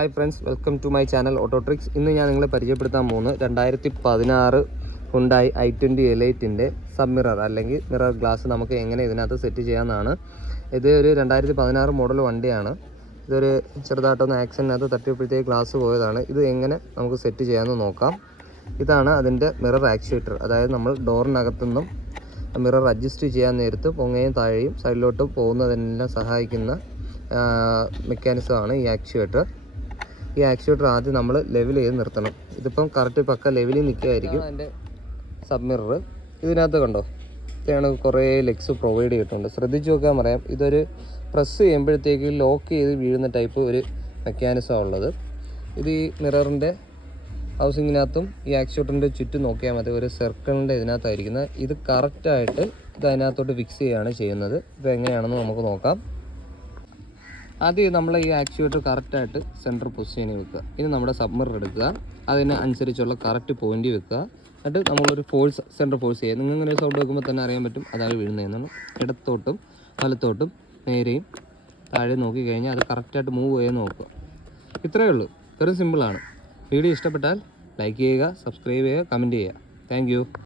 Hi friends, welcome to my channel auto tricks. ഇന്ന് ഞാൻ നിങ്ങളെ പരിചയപ്പെടുത്താൻ പോകുന്നത് 2016 ഹുണ്ടായി i20 എലൈറ്റിൻ്റെ സബ് മിറർ അല്ലെങ്കിൽ മിറർ ഗ്ലാസ് നമുക്ക് എങ്ങനെ ഇതിനകത്ത് സെറ്റ് ചെയ്യാമെന്നാണ്. ഇത് ഒരു 2016 മോഡൽ വണ്ടിയാണ്. ഇതൊരു ചെറുതായിട്ടൊന്ന് ആക്സിഡൻറ്റിനകത്ത് തട്ടിയപ്പോഴത്തേക്ക് ഗ്ലാസ് പോയതാണ്. ഇത് എങ്ങനെ നമുക്ക് സെറ്റ് ചെയ്യാമെന്ന് നോക്കാം. ഇതാണ് അതിൻ്റെ മിറർ ആക്ച്വേറ്റർ. അതായത് നമ്മൾ ഡോറിനകത്തുനിന്നും മിറർ അഡ്ജസ്റ്റ് ചെയ്യാൻ നേരത്ത് പൊങ്ങയും താഴെയും സൈഡിലോട്ട് പോകുന്നതിനെല്ലാം സഹായിക്കുന്ന മെക്കാനിസമാണ് ഈ ആക്ച്വേറ്റർ. ഈ ആക്ച്വേറ്റർ ആദ്യം നമ്മൾ ലെവൽ ചെയ്ത് നിർത്തണം. ഇതിപ്പം കറക്റ്റ് പക്ക ലെവലിൽ നിൽക്കുകയായിരിക്കും. അതിൻ്റെ സബ് മിറർ ഇതിനകത്ത് കണ്ടോ, ഇതാണ് കുറേ ലെഗ്സ് പ്രൊവൈഡ് ചെയ്തിട്ടുണ്ട്. ശ്രദ്ധിച്ച് നോക്കാൻ പറയാം. ഇതൊരു പ്രസ് ചെയ്യുമ്പോഴത്തേക്ക് ലോക്ക് ചെയ്ത് വീഴുന്ന ടൈപ്പ് ഒരു മെക്കാനിസമാണ് ഉള്ളത്. ഇത് ഈ മിററിൻ്റെ ഹൗസിങ്ങിനകത്തും ഈ ആക്ച്വേറ്ററിൻ്റെ ചുറ്റും നോക്കിയാൽ മതി. ഒരു സർക്കിളിൻ്റെ ഇതിനകത്തായിരിക്കുന്നത്. ഇത് കറക്റ്റായിട്ട് ഇത് അതിനകത്തോട്ട് ഫിക്സ് ചെയ്യുകയാണ് ചെയ്യുന്നത്. ഇത് എങ്ങനെയാണെന്ന് നമുക്ക് നോക്കാം. ആദ്യം നമ്മൾ ഈ ആക്ച്വേറ്റർ കറക്റ്റായിട്ട് സെൻറ്റർ പൊസിഷനിൽ വെക്കുക. ഇനി നമ്മുടെ സബ് മിറർ എടുക്കുക, അതിന് അനുസരിച്ചുള്ള കറക്റ്റ് പോയിന്റ് വെക്കുക. എന്നിട്ട് നമ്മളൊരു ഫോഴ്സ്, സെൻറ്റർ ഫോഴ്സ് ചെയ്യുക. നിങ്ങൾ ഇങ്ങനെ സൗണ്ട് വെക്കുമ്പോൾ തന്നെ അറിയാൻ പറ്റും അതാണ് വീഴുന്നതെന്നാണ്. ഇടത്തോട്ടും വലത്തോട്ടും നേരെയും താഴെ നോക്കി കഴിഞ്ഞാൽ അത് കറക്റ്റായിട്ട് മൂവ് ചെയ്യാൻ നോക്കുക. ഇത്രയേ ഉള്ളൂ. വെറും സിമ്പിളാണ്. വീഡിയോ ഇഷ്ടപ്പെട്ടാൽ ലൈക്ക് ചെയ്യുക, സബ്സ്ക്രൈബ് ചെയ്യുക, കമൻറ്റ് ചെയ്യുക. താങ്ക്